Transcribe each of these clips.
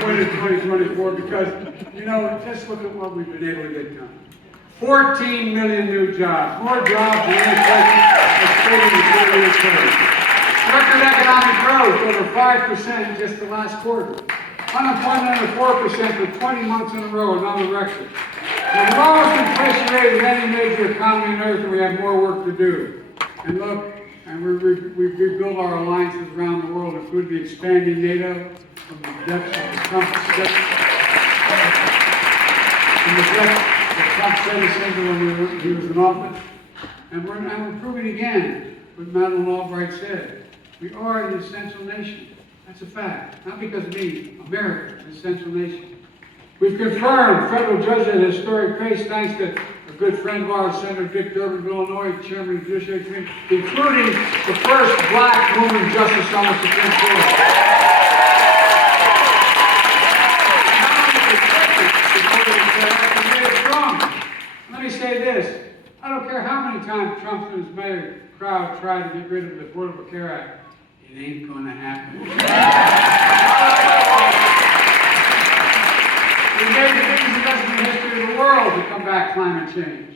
going to win in 2024 because, you know, just look at what we've been able to get done. 14 million new jobs, more jobs than any president has created in 30 years. Record economic growth over 5% in just the last quarter. Unemployment under 4% for 20 months in a row, another record. The lowest inflation rate of any major economy on earth, and we have more work to do. And look, and we've rebuilt our alliances around the world, including the expanding NATO from the depths of the Trump said when he was in office. And we're proving again what Madeleine Albright said. We are an essential nation. That's a fact. Not because of me, America, an essential nation. We've confirmed federal judge at a historic pace thanks to a good friend of ours, Senator Dick Durbin of Illinois, chairman of the Judiciary Committee, including the first black woman justice on the Supreme Court. Let me say this. I don't care how many times Trump and his mayor crowd tried to get rid of the Affordable Care Act. It ain't going to happen. We made the biggest investment in the history of the world to combat climate change.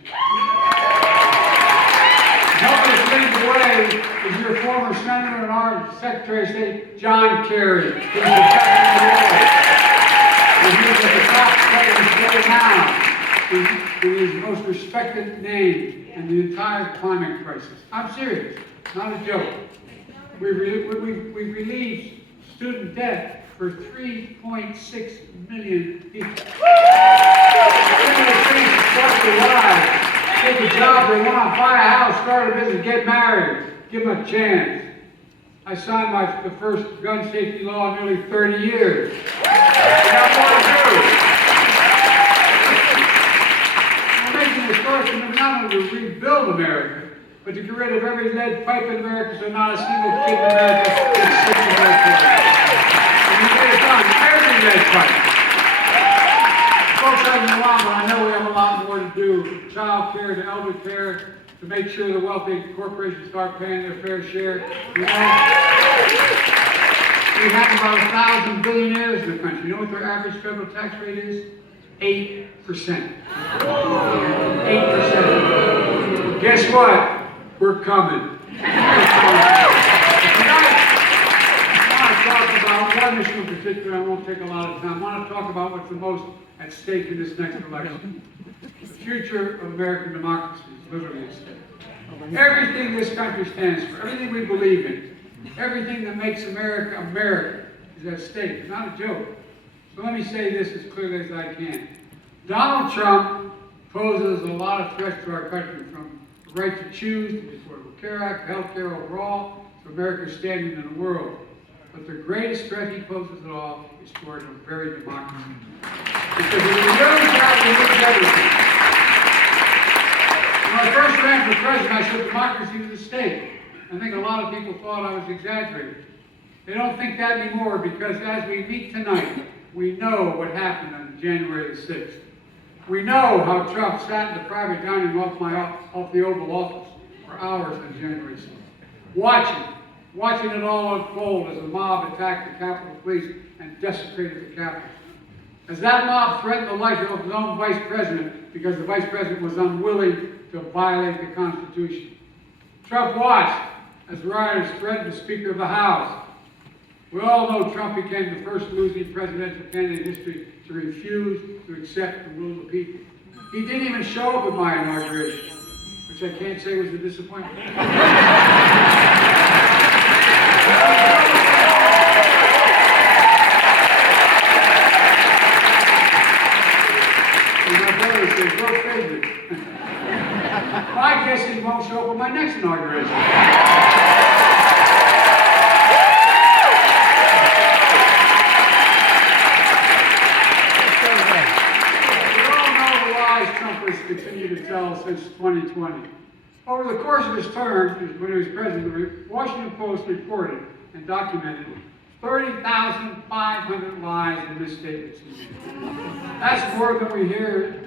Helping us lead the way is your former senator and our Secretary of State, John Kerry, who's protecting the world. And he's at the top president today now. He is the most respected name in the entire climate crisis. I'm serious, not a joke. We've relieved student debt for 3.6 million people. Take a job they want, buy a house, start a business, get married, give them a chance. I signed the first gun safety law in nearly 30 years. We got more to do. We're making this first commitment not only to rebuild America, but to get rid of every lead pipe in America so not a single kid in America gets sick of lead pipe. And we get it done, every lead pipe. Folks, I've been along, but I know we have a lot more to do. Child care to elder care, to make sure the wealthy corporations start paying their fair share. You know, we have about 1,000 billionaires in the country. You know what their average federal tax rate is? 8%. 8%. Guess what? We're coming. Tonight, I want to talk about one issue in particular. I won't take a lot of time. I want to talk about what's the most at stake in this next election. The future of American democracy is literally at stake. Everything this country stands for, everything we believe in, everything that makes America America is at stake. It's not a joke. So let me say this as clearly as I can. Donald Trump poses a lot of threats to our country, from the right to choose, to the Affordable Care Act, health care overall, to America's standing in the world. But the greatest threat he poses at all is toward our very democracy. Because if we lose that, we lose everything. When I first ran for president, I said democracy was a state. I think a lot of people thought I was exaggerating. They don't think that anymore, because as we meet tonight, we know what happened on January the 6th. We know how Trump sat in the private dining room off the Oval Office for hours on January 6th, watching it all unfold as the mob attacked the Capitol Police and desecrated the Capitol. As that mob threatened the life of his own vice president because the vice president was unwilling to violate the Constitution. Trump watched as rioters threatened the Speaker of the House. We all know Trump became the first losing presidential candidate in history to refuse to accept the will of the people. He didn't even show up at my inauguration, which I can't say was a disappointment. And my brother says, go figure. Well, I guess he won't show up at my next inauguration. Continue to tell since 2020. Over the course of his term, when he was president, the Washington Post reported and documented 30,500 lies and misstatements. That's more than we hear.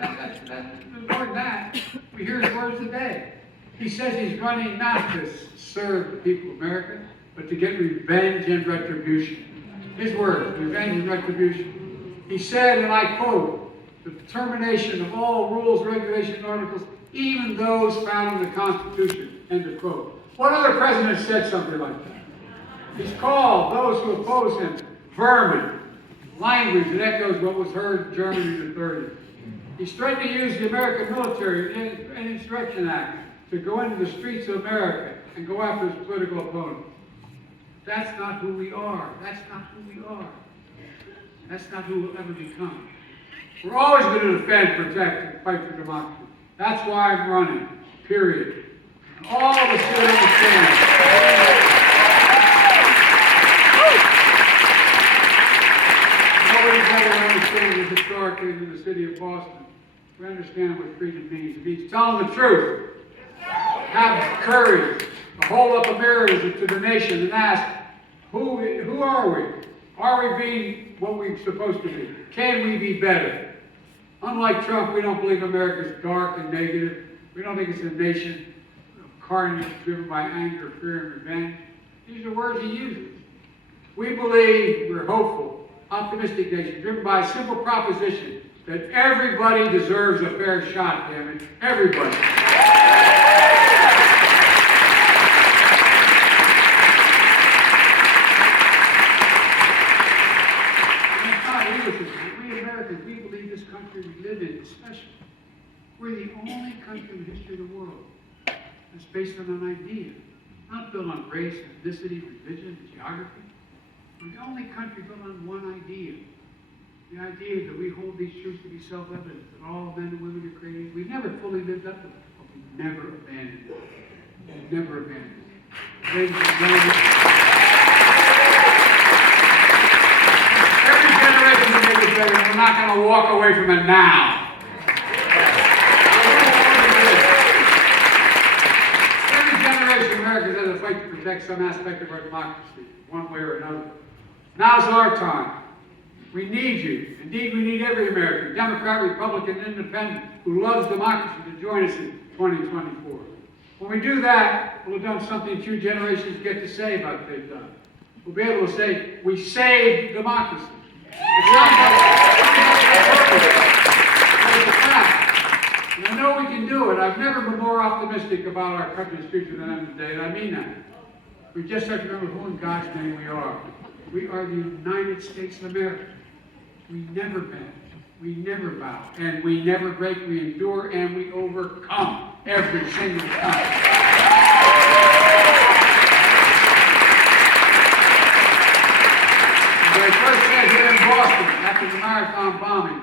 More than that. We hear his words today. He says he's running not to serve the people of America, but to get revenge and retribution. His words, revenge and retribution. He said, and I quote, the termination of all rules, regulations, and articles, even those found in the Constitution, end of quote. What other president said something like that? He's called those who oppose him vermin, language that echoes what was heard in Germany in the 30s. He's threatened to use the American military and Insurrection Act to go into the streets of America and go after his political opponents. That's not who we are. That's not who we are. That's not who we'll ever become. We're always going to defend, protect, and fight for democracy. That's why I'm running, period. And all of us should understand. Nobody better understands it historically than the city of Boston. We understand what freedom means. It means telling the truth. Have courage to hold up a mirror to the nation and ask, who are we? Are we being what we're supposed to be? Can we be better? Unlike Trump, we don't believe America is dark and negative. We don't think it's a nation of carnage driven by anger, fear, and revenge. These are words he uses. We believe, we're hopeful, optimistic nation, driven by a simple proposition that everybody deserves a fair shot, damn it. Everybody. We Americans, we believe this country we live in is special. We're the only country in the history of the world that's based on an idea, not built on race, ethnicity, religion, and geography. We're the only country built on one idea. The idea that we hold these truths to be self-evident, that all men and women are created. We never fully lived up to that, but we never abandoned it. We never abandoned it. Ladies and gentlemen, every generation will make it better, and we're not going to walk away from it now. Every generation of Americans has a fight to protect some aspect of our democracy, one way or another. Now's our time. We need you. Indeed, we need every American, Democrat, Republican, Independent, who loves democracy to join us in 2024. When we do that, we'll have done something few generations get to say about what they've done. We'll be able to say, we saved democracy. It's not it's a fact. And I know we can do it. I've never been more optimistic about our country's future than I am today, and I mean that. We just have to remember who in God's name we are. We are the United States of America. We never bend, we never bow, and we never break. We endure and we overcome every single time. As I first said here in Boston after the marathon bombing,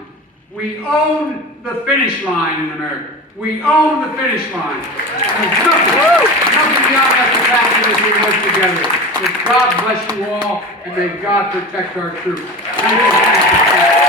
we own the finish line in America. We own the finish line. There's nothing beyond that capacity as we work together. So God bless you all, and may God protect our troops. Thank you.